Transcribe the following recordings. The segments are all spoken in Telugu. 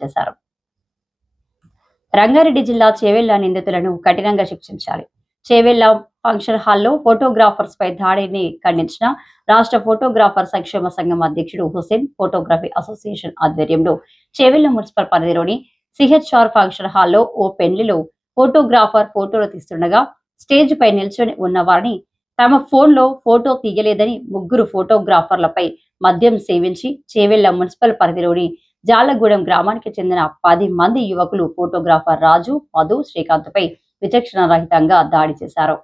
చేశారు. రంగారెడ్డి జిల్లా చేవెళ్ళ నిందితులను కఠినంగా శిక్షించాలి. చేవెళ్ళ ఫంక్షన్ హాల్లో ఫోటోగ్రాఫర్స్ పై దాడిని ఖండించిన రాష్ట్ర ఫోటోగ్రాఫర్ సంక్షేమ సంఘం అధ్యక్షుడు హుసేన్ ఫోటోగ్రఫీ అసోసియేషన్ ఆధ్వర్యంలో చేవెళ్ళ మున్సిపల్ పరిధిలోని సిహెచ్ఆర్ ఫంక్షన్ హాల్లో ఓ పెళ్ళిలో ఫోటోగ్రాఫర్ ఫోటోలు తీస్తుండగా స్టేజ్ పై నిల్చొని ఉన్న వారిని తమ ఫోన్లో ఫోటో తీయలేదని ముగ్గురు ఫోటోగ్రాఫర్లపై మద్యం సేవించి చేవెళ్ళ మున్సిపల్ పరిధిలోని జాలగూడెం గ్రామానికి చెందిన పది మంది యువకులు ఫోటోగ్రాఫర్ రాజు మధు శ్రీకాంత్పై విచక్షణ రహితంగా దాడి చేశారు.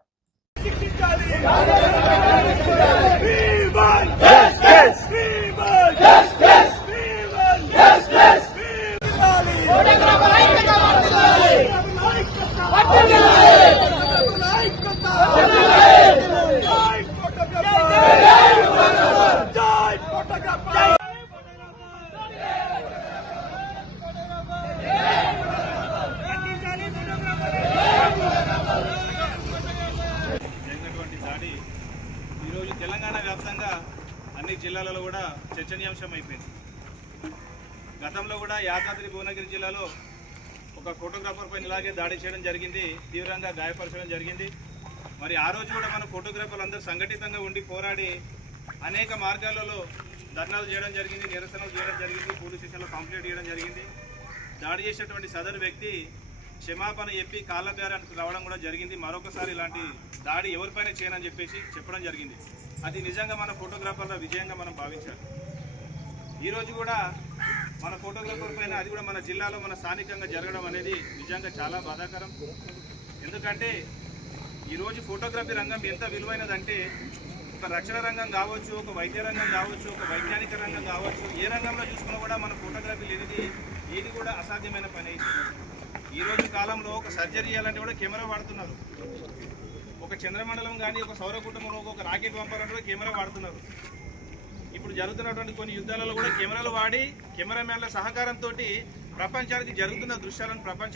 ఈరోజు తెలంగాణ వ్యాప్తంగా అన్ని జిల్లాలలో కూడా చర్చనీయాంశం అయిపోయింది. గతంలో కూడా యాదాద్రి భువనగిరి జిల్లాలో ఒక ఫోటోగ్రాఫర్ పైన ఇలాగే దాడి చేయడం జరిగింది తీవ్రంగా గాయపరచడం జరిగింది. మరి ఆ రోజు కూడా మన ఫోటోగ్రాఫర్లు అందరూ సంఘటితంగా ఉండి పోరాడి అనేక మార్గాలలో ధర్నాలు చేయడం జరిగింది నిరసనలు చేయడం జరిగింది పోలీస్ స్టేషన్లో కంప్లైంట్ చేయడం జరిగింది. దాడి చేసినటువంటి సదరు వ్యక్తి క్షమాపణ చెప్పి కాళ్ళ రావడం కూడా జరిగింది. మరొకసారి ఇలాంటి దాడి ఎవరిపైన చేయనని చెప్పేసి చెప్పడం జరిగింది. అది నిజంగా మన ఫోటోగ్రాఫర్ల విజయంగా మనం భావించాలి. ఈరోజు కూడా మన ఫోటోగ్రాఫర్ పైన అది కూడా మన జిల్లాలో మన స్థానికంగా జరగడం అనేది నిజంగా చాలా బాధాకరం. ఎందుకంటే ఈరోజు ఫోటోగ్రఫీ రంగం ఎంత విలువైనదంటే ఒక రక్షణ రంగం కావచ్చు ఒక వైద్య రంగం కావచ్చు ఒక వైజ్ఞానిక రంగం కావచ్చు ఏ రంగంలో చూసుకున్నా కూడా మన ఫోటోగ్రఫీ లేనిది ఏది కూడా అసాధ్యమైన పని. ఈ రోజు కాలంలో ఒక సర్జరీ చేయాలంటే కూడా కెమెరా వాడుతున్నారు. ఒక చంద్రమండలం కానీ ఒక సౌర కుటుంబంలో ఒక రాకెట్ పంపాలంటే కెమెరా వాడుతున్నారు. ఇప్పుడు జరుగుతున్నటువంటి కొన్ని యుద్ధాలలో కూడా కెమెరాలు వాడి కెమెరామ్యాన్ల సహకారంతో ప్రపంచానికి జరుగుతున్న దృశ్యాలను ప్రపంచ